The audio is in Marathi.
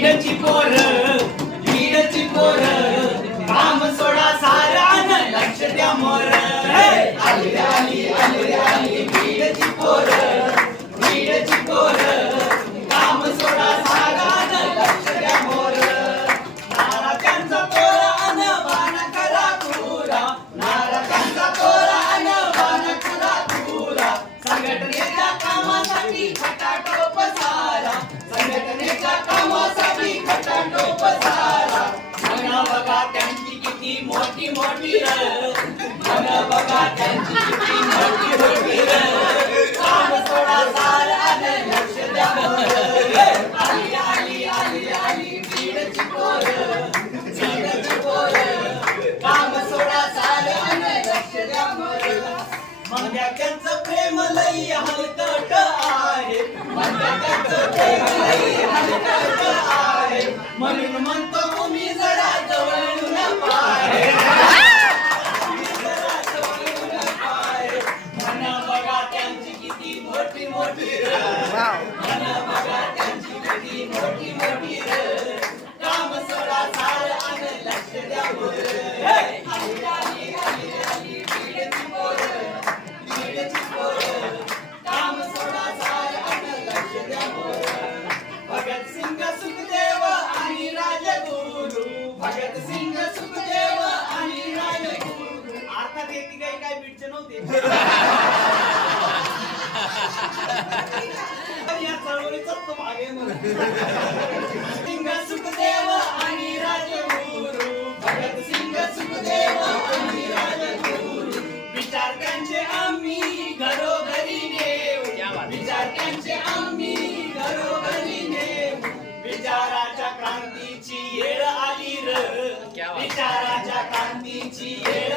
बीडची पोर काम सोडा सारान लक्ष द्या मोर आली आली आली आली बीडची पोर काम सोडा सारान लक्ष द्या मोर नाराजांचा तोरा अन बाण करा पुरा नाराजांचा तोरा अन बाण करा पुरा संघटनेच्या कामासाठी खटाटोप सारा संघटनेच्या कामासाठी खटाटोप सारा म्हणा बघा त्यांची किती मोठी मोठी म्हणा बघा त्यांची किती मोठी मोठी काम सोडा सारान लक्ष द्या मोर आली आली आली आली बीडची पोर काम सोडा सारान लक्ष द्या मोर मंग्याचं प्रेम लई हलकट आहे मंग्याचं प्रेम लई हलकट आहे म्हणून म्हणतो मी जरा जवळून पाहे म्हणा बघा त्यांची किती मोठी मोठी म्हणा बघा त्यांची किती मोठी मोठी काम सोडा सारान लक्ष द्या मोर आली आली आली आली बीडची पोर काम सोडा सारान लक्ष द्या मोर भगत सिंग सुखदेव आणि राजगुरु भगत सिंग सुखदेव आणि राजगुरु अर्थात येते काय बीडचे नव्हते या चळवळीचा तो भाग आहे सिंग सुखदेव आणि राजगुरु भगत सिंग सुखदेव आणि राजगुरु विचार त्यांचे आम्ही घरोघरी नेऊ विचार त्यांचे आम्ही घरोघरी नेऊ विचाराच्या क्रांतीची येळ आली र विचाराच्या क्रांतीची येळ